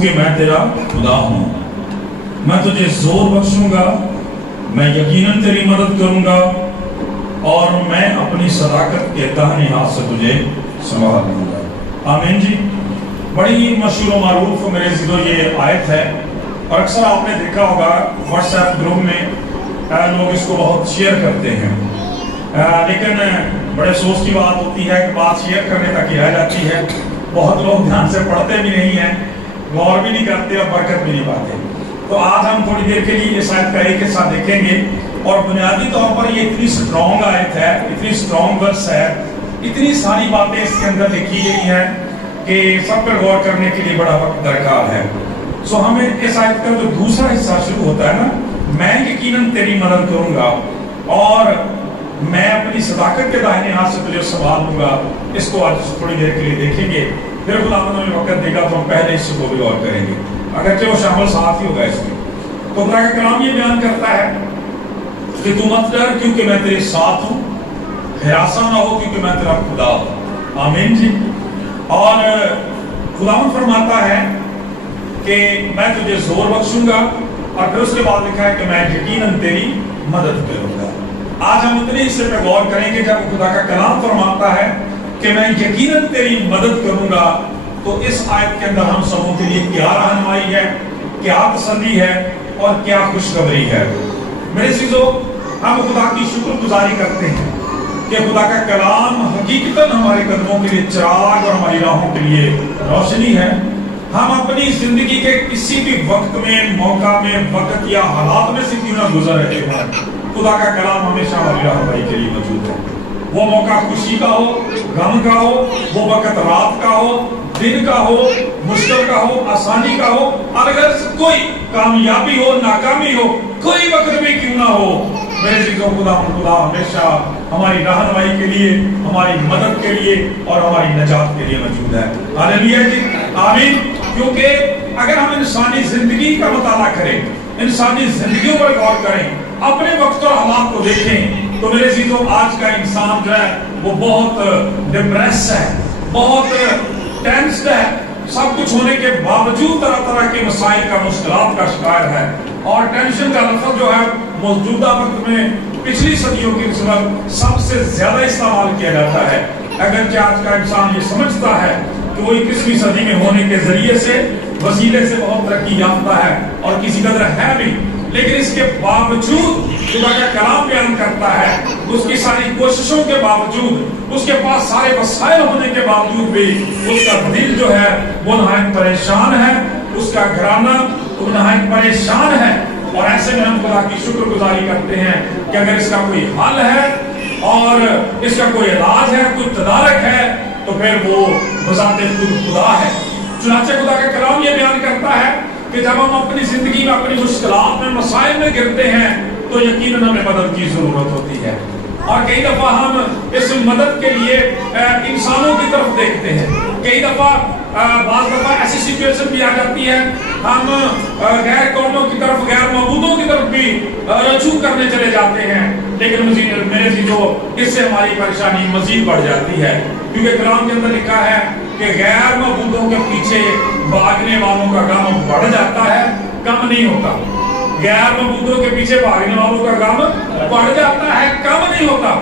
کیونکہ میں تیرا خدا ہوں. میں تجھے زور بخشوں گا, میں یقیناً تیری مدد کروں گا, اور میں اپنی صداقت کے داہنے ہاتھ سے تجھے سنبھال لوں گا. آمین جی. بڑی مشہور و معروف میرے عزیزو یہ آیت ہے, اور اکثر آپ نے دیکھا ہوگا واٹس ایپ گروپ میں لوگ اس کو بہت شیئر کرتے ہیں, لیکن بڑے افسوس کی بات ہوتی ہے کہ بات شیئر کرنے تک ہی رہ جاتی ہے. بہت لوگ دھیان سے پڑھتے بھی نہیں ہیں, غور بھی نہیں کرتے اور برکت بھی نہیں پاتے. تو آج ہم تھوڑی دیر کے لیے اس آیت کا ایک حصہ دیکھیں گے, اور بنیادی طور پر یہ اتنی سٹرونگ آیت ہے, اتنی سٹرونگ ورس ہے, اتنی ساری باتیں اس کے اندر لکھی گئی ہیں کہ سب پر غور کرنے کے لیے بڑا وقت درکار ہے. سو ہمیں اس آیت کا جو دوسرا حصہ شروع ہوتا ہے نا, میں یقیناً تیری مدد کروں گا اور میں اپنی صداقت کے داہنے ہاتھ سے تجھے سنبھال لوں گا, اس کو آج تھوڑی دیر کے لیے دیکھیں گے. پھر خداوند ہمیں وقت دے گا تو ہم پہلے حصے کو بھی غور کریں گے, اگرچہ وہ شامل ساتھ ہی ہوگا اس میں. تو خدا کا کلام یہ بیان کرتا ہے کہ تو مت ڈر کیونکہ میں تیرے ساتھ ہوں, ہراساں نہ ہو کیونکہ میں تیرا خدا ہوں. آمین جی. اور خداوند فرماتا ہے کہ میں تجھے زور بخشوں گا, اور پھر اس کے بعد لکھا ہے کہ میں یقیناً تیری مدد کروں گا. آج ہم اتنے حصے پہ غور کریں گے. جب خدا کا کلام فرماتا ہے کہ میں یقیناً تیری مدد کروں گا, تو اس آیت کے اندر ہم سبوں کے لیے کیا رہنمائی ہے, کیا تسلی ہے اور کیا خوشخبری ہے. میرے عزیزو, ہم خدا کی شکر گزاری کرتے ہیں کہ خدا کا کلام حقیقتاً ہمارے قدموں کے لیے چراغ اور ہماری راہوں کے لیے روشنی ہے. ہم اپنی زندگی کے کسی بھی وقت میں, موقع میں, وقت یا حالات میں سے کیوں نہ گزر رہے ہیں, خدا کا کلام ہمیشہ ہماری رہنمائی کے لیے موجود ہے. وہ موقع خوشی کا ہو, غم کا ہو, وہ وقت رات کا ہو, دن کا ہو, مشکل کا ہو, آسانی کا ہو, اور اگر کوئی کامیابی ہو, ناکامی ہو, کوئی وقت بھی کیوں نہ ہو, میرے عزیزو خدا ہمیشہ ہماری رہنمائی کے لیے, ہماری مدد کے لیے اور ہماری نجات کے لیے موجود ہے. ہاللیلویا جی. آمین. کیونکہ اگر ہم انسانی زندگی کا مطالعہ کریں, انسانی زندگیوں پر غور کریں, اپنے وقت اور حالات کو دیکھیں, تو میرے عزیزو آج کا انسان جو ہے وہ بہت ڈپریس ہے, بہت ٹینسڈ ہے. سب کچھ ہونے کے باوجود طرح طرح کے مسائل کا, مشکلات کا شکار ہے. اور ٹینشن کا لفظ جو ہے موجودہ وقت میں پچھلی صدیوں کی نسبت سب سے زیادہ استعمال کیا جاتا ہے. اگرچہ آج کا انسان یہ سمجھتا ہے کہ وہ 21ویں صدی میں ہونے کے ذریعے سے, وسیلے سے بہت ترقی یافتہ ہے اور کسی قدر ہے بھی, لیکن اس کے باوجود خدا کا کلام بیان کرتا ہے, اس کی ساری کوششوں کے باوجود, اس کے پاس سارے وسائل ہونے کے باوجود بھی اس کا دل جو ہے وہ نہایت پریشان ہے, اس کا گھرانہ وہ نہایت پریشان ہے. اور ایسے میں ہم خدا کی شکر گزاری کرتے ہیں کہ اگر اس کا کوئی حل ہے اور اس کا کوئی علاج ہے, کوئی تدارک ہے, تو پھر وہ بذات خود خدا ہے. چنانچہ خدا کا کلام یہ بیان کرتا ہے کہ جب ہم اپنی زندگی میں, اپنی مشکلات میں, مسائل میں گرتے ہیں, تو یقیناً ہمیں مدد کی ضرورت ہوتی ہے. اور کئی دفعہ ہم اس مدد کے لیے انسانوں کی طرف دیکھتے ہیں. کئی دفعہ بعض دفعہ ایسی سچویشن بھی آ جاتی ہے, ہم غیر قوموں کی طرف, غیر معبودوں کی طرف بھی رجوع کرنے چلے جاتے ہیں. لیکن میرے عزیزو, اس سے ہماری پریشانی مزید بڑھ جاتی ہے, کیونکہ کلام کے اندر لکھا ہے کہ غیر معبودوں کے پیچھے بھاگنے والوں کا غم بڑھ جاتا ہے, کم نہیں ہوتا. غیر معبودوں کے پیچھے بھاگنے والوں کا غم بڑھ جاتا ہے, کم نہیں ہوتا.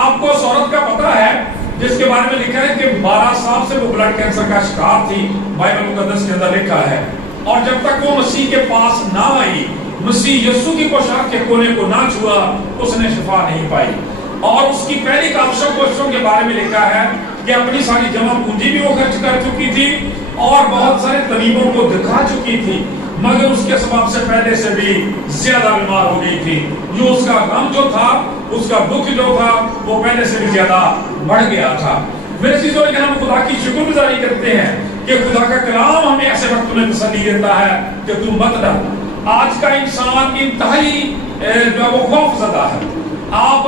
آپ کو اس عورت کا پتہ ہے جس کے بارے میں لکھا ہے کہ 12 سال سے وہ بلڈ کینسر کا شکار تھی, بائبل مقدس کے اندر لکھا ہے. اور جب تک وہ مسیح کے پاس نہ آئی, مسیح یسوع کی پوشاک کے کونے کو نہ چھوا, اس نے شفا نہیں پائی. اور اس کی پہلی کوششوں کے بارے میں لکھا ہے کہ اپنی ساری جمع پونجی بھی وہ خرچ کر چکی تھی اور بہت سارے طبیبوں کو دکھا چکی تھی, مگر اس کے سبب سے پہلے سے بھی زیادہ بیمار ہو گئی تھی. جو اس کا غم جو تھا, اس کا دکھ جو تھا, وہ پہلے سے بھی زیادہ بڑھ گیا تھا. میرے عزیزو, لیکن ہم خدا کی شکر گزاری کرتے ہیں کہ خدا کا کلام ہمیں ایسے وقت میں تسلی دیتا ہے کہ تم مت ڈر. آج کا انسان انتہائی جو وہ خوف زدہ ہے. آپ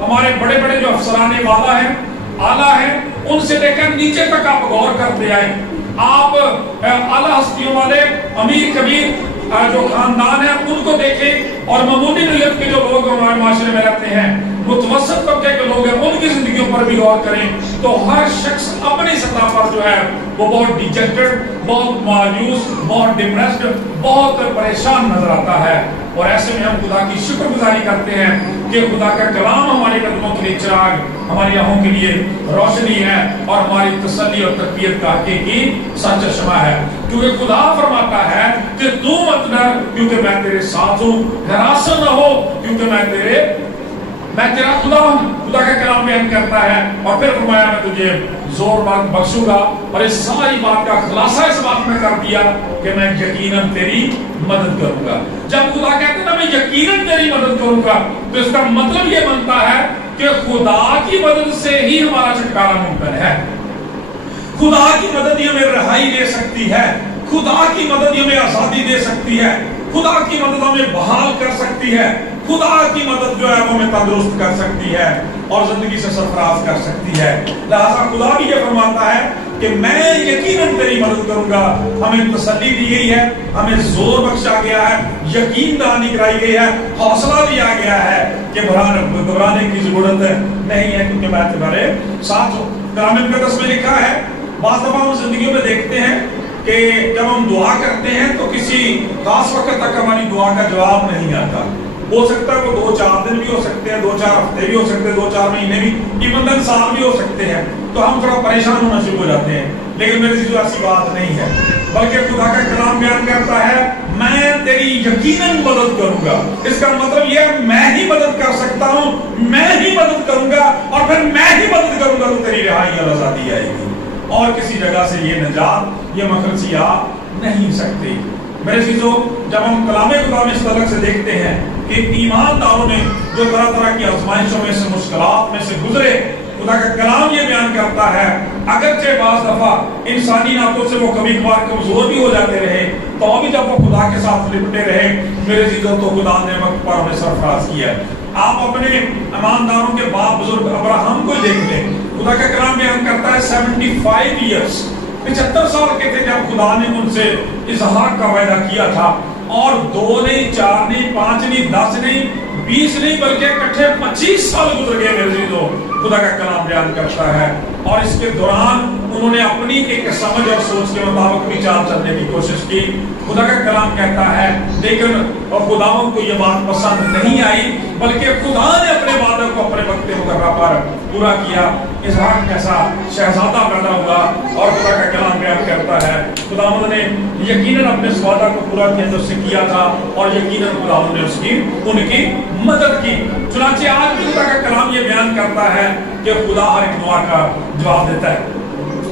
ہمارے بڑے بڑے جو افسرانے والا ہیں, اعلیٰ ہیں, ان سے لے کر نیچے تک آپ غور کرتے آئیں. آپ اعلیٰ ہستیوں والے, امیر کبیر جو خاندان ہیں, ان کو دیکھیں, اور معمولی نیت کے جو لوگ ہمارے معاشرے میں رہتے ہیں, मुतवस्सित तबके के लोग हैं उनकी जिंदगियों पर भी गौर करें तो हर शख्स अपनी सतह पर जो है वो बहुत डिजेक्टेड, बहुत मायूस, बहुत डिप्रेस्ड, बहुत परेशान नजर आता है। और ऐसे में हम खुदा की शुक्रगुजारी करते हैं कि खुदा का कलाम हमारे कदमों के लिए चिराग, हमारी आंखों के लिए रोशनी है और हमारी तसल्ली और तकबीयत का हकीकी सच चश्मा है। क्योंकि खुदा फरमाता है कि तू मत डर क्योंकि मैं तेरे साथ हूँ, हरास न हो क्योंकि मैं तेरा खुदा हूँ। खुदा का कलाम बयान करता है और फिर फरमाया मैं तुझे जोर बात बख्शूंगा। और इस सारी बात का खुलासा इस बात में कर दिया कि मैं यकीनन तेरी मदद करूंगा। जब खुदा कहते हैं ना मैं यकीनन तेरी मदद करूंगा तो इसका मतलब ये बनता है कि खुदा की मदद से ही हमारा छुटकारा मुमकिन है। खुदा की मदद ही हमें रिहाई दे सकती है, खुदा की मदद ही हमें आजादी दे सकती है, खुदा की मदद हमें बहाल कर सकती है, खुदा की मदद जो है वो हमें तंदुरुस्त कर सकती है और जिंदगी से सरफराज कर सकती है। लिहाजा खुदा भी ये फरमाता है कि मैं यकीनन तेरी मदद करूंगा। हमें तसल्ली दी गई है, हमें जोर बख्शा गया है, यकीन दहानी कराई गई है, हौसला दिया गया है कि घबराने की जरूरत नहीं है क्योंकि मैं तुम्हारे साथ हूँ। कलाम मुक़द्दस में लिखा है, बाज़ दफा हम जिंदगी में देखते हैं कि जब हम दुआ करते हैं तो किसी खास वक्त तक हमारी दुआ का जवाब नहीं आता। हो सकता है वो 2-4 दिन भी हो सकते हैं, 2-4 हफ्ते भी हो सकते हैं, 2-4 महीने भी, इवन साल भी हो सकते हैं। तो हम थोड़ा परेशान होना शुरू हो जाते हैं। लेकिन मेरे से ऐसी बात नहीं है, बल्कि खुदा का कलाम बयान करता है मैं तेरी यकीनन मदद करूंगा। इसका मतलब यह मैं ही मदद कर सकता हूं, मैं ही मदद करूंगा और फिर मैं ही मदद करूंगा तो तेरी रिहाई और आजादी आएगी और किसी जगह से ये नजात, ये मखलसी आ नहीं सकती। मेरे चीजों, जब हम कलामे खुदा में इस तरह से देखते हैं कि ईमानदारों ने जो तरह तरह की आजमाइशों में से, मुश्किलात में से गुजरे, खुदा का कलाम ये बयान करता है अगरचे बाज़ दफा इंसानी नातों से वो कभी कभार कमजोर भी हो जाते रहे, तो अभी जब वो खुदा के साथ लिपटे रहे मेरे चीजों, तो खुदा ने वक्त पर हमें सरफराज किया। आप अपने ईमानदारों के बाप बुजुर्ग अब्राहम को देख लें, खुदा का कलाम बयान करता है 75 ईयर्स 75 साल के थे जब खुदा ने उनसे इसहाक का वायदा किया था। और 2 नहीं, 4 नहीं, 5 नहीं, 10 नहीं, 20 नहीं, बल्कि इकट्ठे 25 साल गुजर गए मेरे चीजों। खुदा का कलाम बयान करता है और इसके दौरान उन्होंने अपनी एक समझ और सोच के मुताबिक विचार चलने की कोशिश की। खुदा का कलाम कहता है लेकिन खुदाओं को यह बात पसंद नहीं आई, बल्कि खुदा ने अपने वादे को अपने वक्त मुकर्रर पर पूरा किया। इसहाक जैसा शहजादा पैदा हुआ और खुदा का कलाम बयान करता है खुदावंद ने यकीनन अपने इस वादा को पूरा किया जो उससे किया था और यकीनन खुदावंद ने उनकी मदद की। चुनांचे आज भी खुदा का कलाम ये बयान करता है कि खुदा हर एक दुआ का जवाब देता है।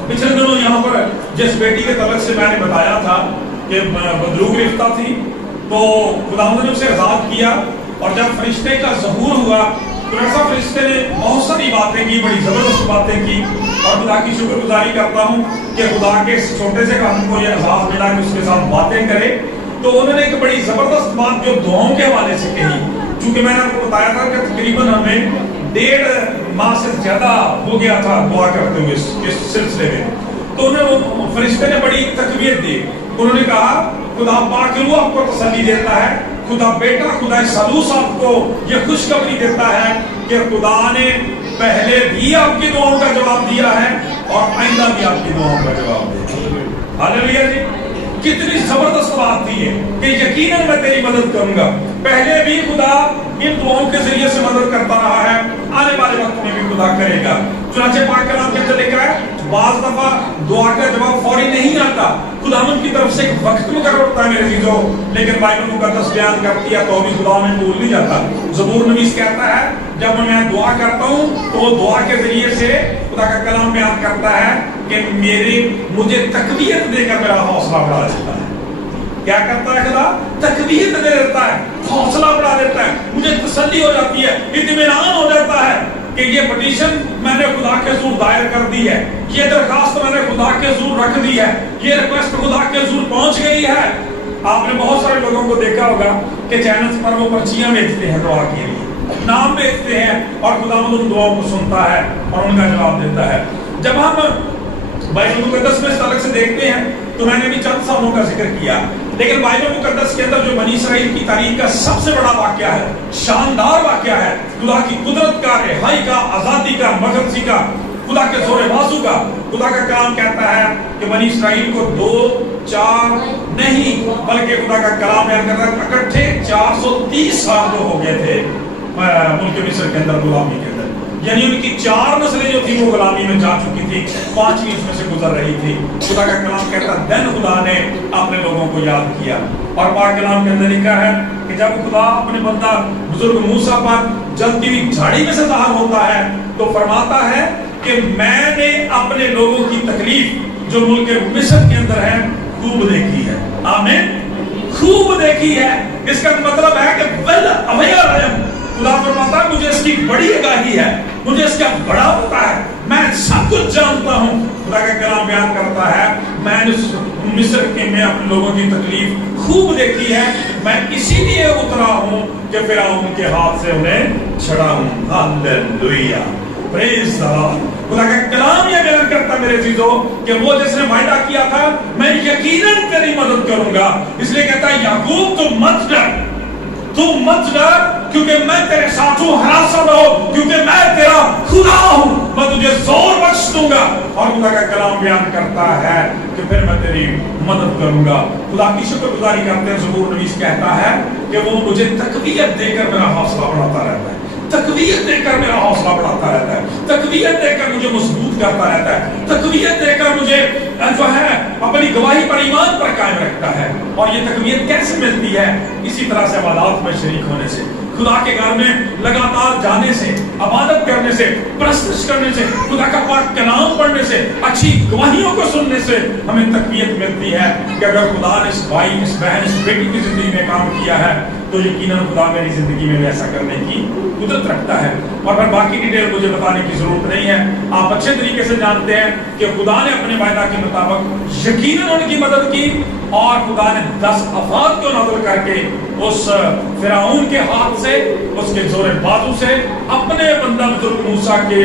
पिछले दिनों यहाँ पर जिस बेटी के तलक से मैंने बताया था कि बदरूग रिश्ता थी, तो खुदावंद ने उसे आजाद किया और जब फरिश्ते का ज़हूर हुआ तो ऐसा फरिश्ते ने बहुत सारी बातें की, बड़ी जबरदस्त बातें की। और खुदा की शुक्रगुजारी करता हूँ कि खुदा के छोटे से काम को यह एहसास मिला कि उसके साथ बातें करे। तो उन्होंने एक बड़ी जबरदस्त बात जो दुआओं के हवाले से कही, क्योंकि मैंने आपको बताया था कि तकरीबन हमें 1.5 माह से ज्यादा हो गया था दुआ करते हुए इस सिलसिले में। तो उन्हें फरिश्ते ने बड़ी तकबीर दी। उन्होंने कहा खुदा पाक रूह आपको तसल्ली देता है, खुदा बेटा खुदा सलूस आपको ये खुशखबरी देता है कि खुदा ने पहले भी आपकी दुआओं का जवाब दिया है और आइंदा भी आपकी दुआओं का जवाब देगा। हालेलुया जी, कितनी जबरदस्त बात थी ये कि यकीनन मैं तेरी मदद करूंगा। पहले भी खुदा इन दुआओं के जरिए से मदद करता रहा है, आने वाले वक्त में भी खुदा करेगा। चुनांचे पाक कलाम के अंदर लिखा है बाज़ दफा दुआ का जवाब फौरी नहीं आता, खुदावंद की तरफ से एक वक्त मुकर्रर होता है मेरे चीजों। लेकिन बाइबल मुकद्दस बयान करती है तो भी खुदा में भूल नहीं जाता। ज़बूर नवीस कहता है जब मैं दुआ करता हूँ तो दुआ के जरिए से खुदा का कलाम बयान करता है कि मुझे तकवीयत देकर मेरा हौसला बढ़ा देता है। क्या करता है खुदा? तकवीयत दे देता है, हौसला बढ़ा देता है, मुझे तसल्ली हो जाती है, इत्मीनान हो जाता है कि ये पिटीशन मैंने खुदा के हुजूर दायर कर दी है, ये दरखास्त मैंने खुदा के हुजूर रख दी है, ये रिक्वेस्ट खुदा के हुजूर पहुंच गई है। आपने बहुत सारे लोगों को देखा होगा कि चैनल्स पर वो पर्चियां बेचते हैं दुआ के लिए, नाम बेचते हैं और खुदावंद उन दुआओं को सुनता है और उनका जवाब देता है। जब हम बाइबल मुकद्दस में इस तरह से देखते हैं तो मैंने भी चंद सालों का जिक्र किया, लेकिन बाइबल मुकद्दस के अंदर जो बनी इसराइल की तारीख का सबसे बड़ा वाकया है, शानदार वाकया है, खुदा की कुदरत का, रिहाई का, आजादी का, मर्जी का, खुदा के जोरे बाजू का। खुदा का कलाम कहता है कि बनी इसराइल को 2-4 नहीं, बल्कि खुदा का कलाम इकट्ठे 430 साल जो हो गए थे मुल्क मिस्र के अंदर गुलामी के अंदर, यानी उनकी 4 नस्लें जो थी वो गुलामी में जा चुकी थी, 5वीं उसमें से गुजर रही थी। खुदा का कलाम कहता है देन खुदा ने अपने लोगों को याद किया, और पाक कलाम के अंदर लिखा है कि जब खुदा अपने बंदा बुजुर्ग मूसा पर जलती हुई झाड़ी में से ज़ाहिर होता है तो फरमाता है कि मैंने अपने लोगों की तकलीफ जो मुल्क मिस्र के अंदर है खूब देखी है। आमीन, खूब देखी है। इसका मतलब है कि वेल अवेयर है। खुदा फरमाता है मुझे इसकी बड़ी आगाही है, मुझे इसका बड़ा पता है, मैं सब कुछ जानता हूँ। खुदा का कलाम बयान करता है मैंने मिस्र के में अपने लोगों की तकलीफ खूब देखी है, मैं इसीलिए उतरा हूँ कि फिरौन के हाथ से उन्हें छड़ा हूँ। Hallelujah, praise the Lord. खुदा का कलाम ये बयान करता मेरे चीजों कि वो जिसने वायदा किया था मैं यकीनन तेरी मदद करूंगा, इसलिए कहता है याकूब तू मत डर, तू मत डर, क्योंकि मैं तेरे साथ हूं, हरास न हो, क्योंकि मैं तेरा खुदा हूं, मैं तुझे जोर बख्श दूंगा। और खुदा का कलाम बयान करता है कि फिर मैं तेरी मदद करूंगा। खुदा की शुक्रगुजारी करते हैं। ज़बूर नवीस कहता है कि वो मुझे तकवीयत देकर मेरा हौसला बढ़ाता रहता है, तकवीयत देकर मेरा हौसला बढ़ाता रहता है, तकवीयत देकर मुझे मजबूत करता रहता है, तकवीयत देकर मुझे जो है अपनी गवाही पर, ईमान पर कायम रखता है। और ये तकवीयत कैसे मिलती है? इसी तरह से इबादत में शरीक होने से, खुदा के घर में लगातार जाने से, इबादत करने से, प्रस्तुत करने से, खुदा का पाक कलाम पढ़ने से, अच्छी गवाहियों को सुनने से हमें तकवीयत मिलती है कि अगर खुदा ने इस भाई, इस बहन, इस बेटी की जिंदगी में काम किया है तो यकीनन खुदा मेरी जिंदगी में ऐसा करने की कुदरत रखता है। और फिर बाकी डिटेल मुझे बताने की जरूरत नहीं है, आप अच्छे तरीके से जानते हैं कि खुदा ने अपने वायदा के मुताबिक यकीनन उनकी मदद की, और खुदा ने 10 अफराद को नज़र करके उस फिरौन के हाथ से, उसके जोरे बाजू से, अपने बंदा बुजुर्ग मूसा के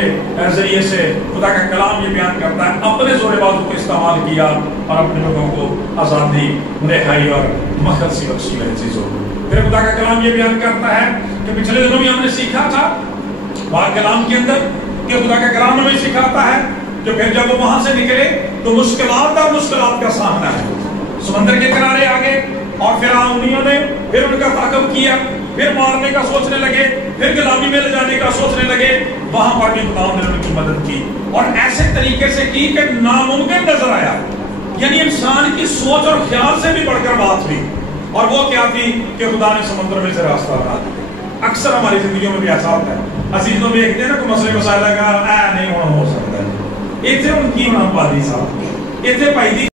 जरिए से, खुदा का कलाम ये बयान करता है, अपने जोरे बाजू को इस्तेमाल किया और अपने लोगों को आज़ादी, रिहाई और मखलसी बख्शी मेरी चीज़ों। फिर खुदा का कलाम ये बयान करता है कि पिछले दिनों में हमने सीखा था पाक कलाम के अंदर कि खुदा का कलाम हमें सिखाता है कि फिर जब वो वहां से निकले तो मुश्किलात का सामना है। समंदर के किनारे आ गए और फिरौनियों ने फिर उनका ताक़ब किया, फिर मारने का सोचने लगे, फिर गुलामी में ले जाने का सोचने लगे। वहां पर भी खुदा ने उनकी मदद की और ऐसे तरीके से की कि नामुमकिन नजर आया, यानी इंसान की सोच और ख्याल से भी बढ़कर बात हुई। और वो क्या थी कि खुदा ने समुद्र में से रास्ता बना दिया। अक्सर हमारी जिंदगियों में भी ऐसा होता है, अजीजों में एक दिन कोई मसले मसाइल का नहीं होना हो सकता है, इतने उनकी पादी साहब इतने पाई